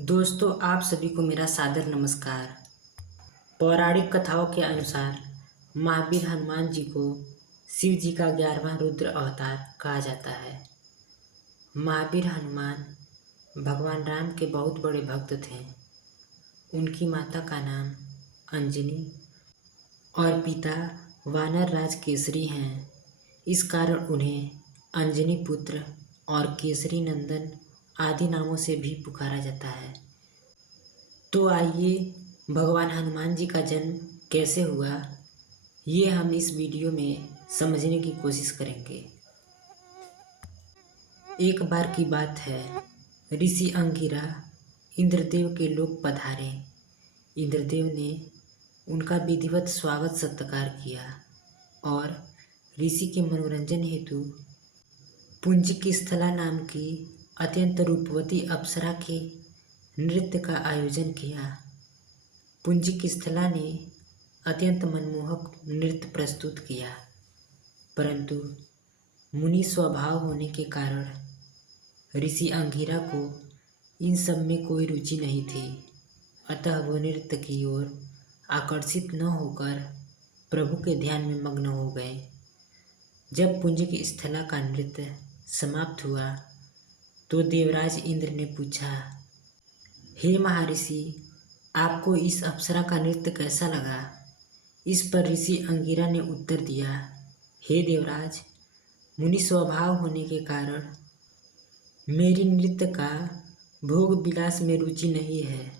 दोस्तों, आप सभी को मेरा सादर नमस्कार। पौराणिक कथाओं के अनुसार महावीर हनुमान जी को शिव जी का 11वां रुद्र अवतार कहा जाता है। महावीर हनुमान भगवान राम के बहुत बड़े भक्त थे। उनकी माता का नाम अंजनी और पिता वानर राज केसरी हैं। इस कारण उन्हें अंजनी पुत्र और केसरी नंदन आदि नामों से भी पुकारा जाता है। तो आइए भगवान हनुमान जी का जन्म कैसे हुआ, ये हम इस वीडियो में समझने की कोशिश करेंगे। एक बार की बात है, ऋषि अंगिरा इंद्रदेव के लोक पधारे। इंद्रदेव ने उनका विधिवत स्वागत सत्कार किया और ऋषि के मनोरंजन हेतु पुंजिक स्थला नाम की अत्यंत रूपवती अप्सरा के नृत्य का आयोजन किया। पुंजिक स्थला ने अत्यंत मनमोहक नृत्य प्रस्तुत किया, परंतु मुनि स्वभाव होने के कारण ऋषि अंगिरा को इन सब में कोई रुचि नहीं थी। अतः वो नृत्य की ओर आकर्षित न होकर प्रभु के ध्यान में मग्न हो गए। जब पुंजिक स्थला का नृत्य समाप्त हुआ तो देवराज इंद्र ने पूछा, हे महर्षि, आपको इस अप्सरा का नृत्य कैसा लगा? इस पर ऋषि अंगिरा ने उत्तर दिया, हे देवराज, मुनि स्वभाव होने के कारण मेरी नृत्य का भोग विलास में रुचि नहीं है।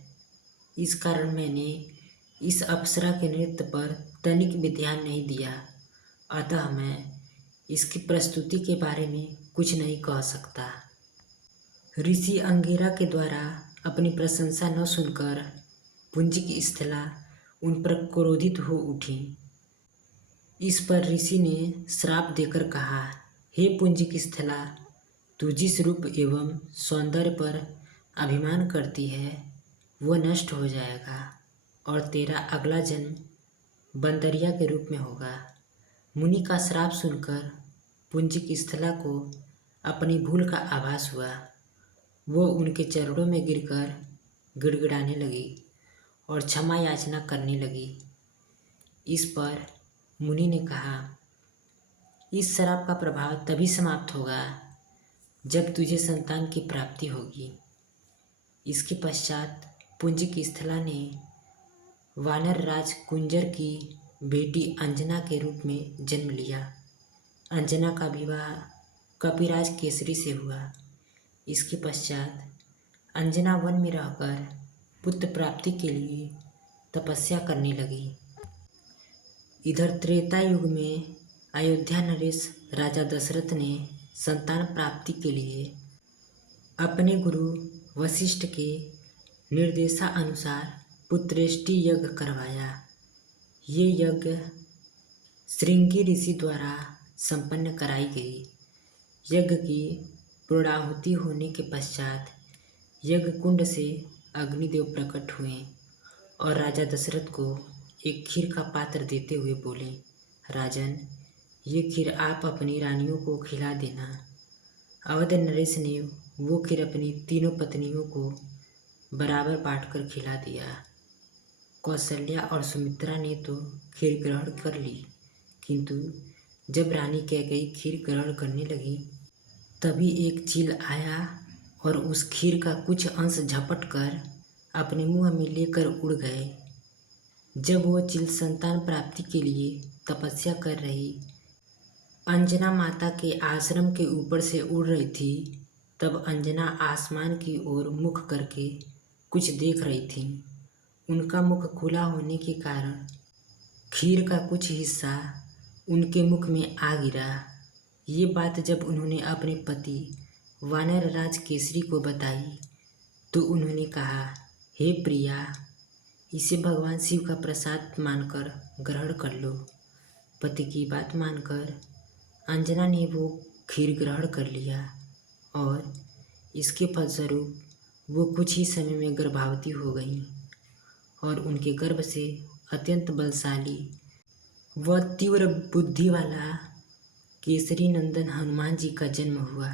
इस कारण मैंने इस अप्सरा के नृत्य पर तनिक भी ध्यान नहीं दिया। अतः मैं इसकी प्रस्तुति के बारे में कुछ नहीं कह सकता। ऋषि अंगिरा के द्वारा अपनी प्रशंसा न सुनकर पुंजिक स्थला उन पर क्रोधित हो उठी। इस पर ऋषि ने श्राप देकर कहा, हे पुंजिक स्थला, तू जिस रूप एवं सौंदर्य पर अभिमान करती है वह नष्ट हो जाएगा और तेरा अगला जन्म बंदरिया के रूप में होगा। मुनि का श्राप सुनकर पुंजिक स्थला को अपनी भूल का आभास हुआ। वो उनके चरणों में गिरकर गिड़गिड़ाने लगी और क्षमा याचना करने लगी। इस पर मुनि ने कहा, इस श्राप का प्रभाव तभी समाप्त होगा जब तुझे संतान की प्राप्ति होगी। इसके पश्चात पुंजिक स्थला ने वानर राज कुंजर की बेटी अंजना के रूप में जन्म लिया। अंजना का विवाह कपिराज केसरी से हुआ। इसके पश्चात अंजना वन में रहकर पुत्र प्राप्ति के लिए तपस्या करने लगी। इधर त्रेता युग में अयोध्या नरेश राजा दशरथ ने संतान प्राप्ति के लिए अपने गुरु वशिष्ठ के निर्देशानुसार पुत्रेष्टि यज्ञ करवाया। ये यज्ञ श्रृंगी ऋषि द्वारा संपन्न कराई गई। यज्ञ की पूर्णाहुति होने के पश्चात यज्ञ कुंड से अग्निदेव प्रकट हुए और राजा दशरथ को एक खीर का पात्र देते हुए बोले, राजन, ये खीर आप अपनी रानियों को खिला देना। अवध नरेश ने वो खीर अपनी तीनों पत्नियों को बराबर बांटकर खिला दिया। कौशल्या और सुमित्रा ने तो खीर ग्रहण कर ली, किंतु जब रानी कैकेयी खीर ग्रहण करने लगी तभी एक चील आया और उस खीर का कुछ अंश झपट कर अपने मुंह में लेकर उड़ गए। जब वो चील संतान प्राप्ति के लिए तपस्या कर रही अंजना माता के आश्रम के ऊपर से उड़ रही थी, तब अंजना आसमान की ओर मुख करके कुछ देख रही थी। उनका मुख खुला होने के कारण खीर का कुछ हिस्सा उनके मुख में आ गिरा। ये बात जब उन्होंने अपने पति वानर राज केसरी को बताई तो उन्होंने कहा, हे प्रिया, इसे भगवान शिव का प्रसाद मानकर ग्रहण कर लो। पति की बात मानकर अंजना ने वो खीर ग्रहण कर लिया और इसके फलस्वरूप वो कुछ ही समय में गर्भवती हो गई और उनके गर्भ से अत्यंत बलशाली व तीव्र बुद्धि वाला केसरी नंदन हनुमान जी का जन्म हुआ।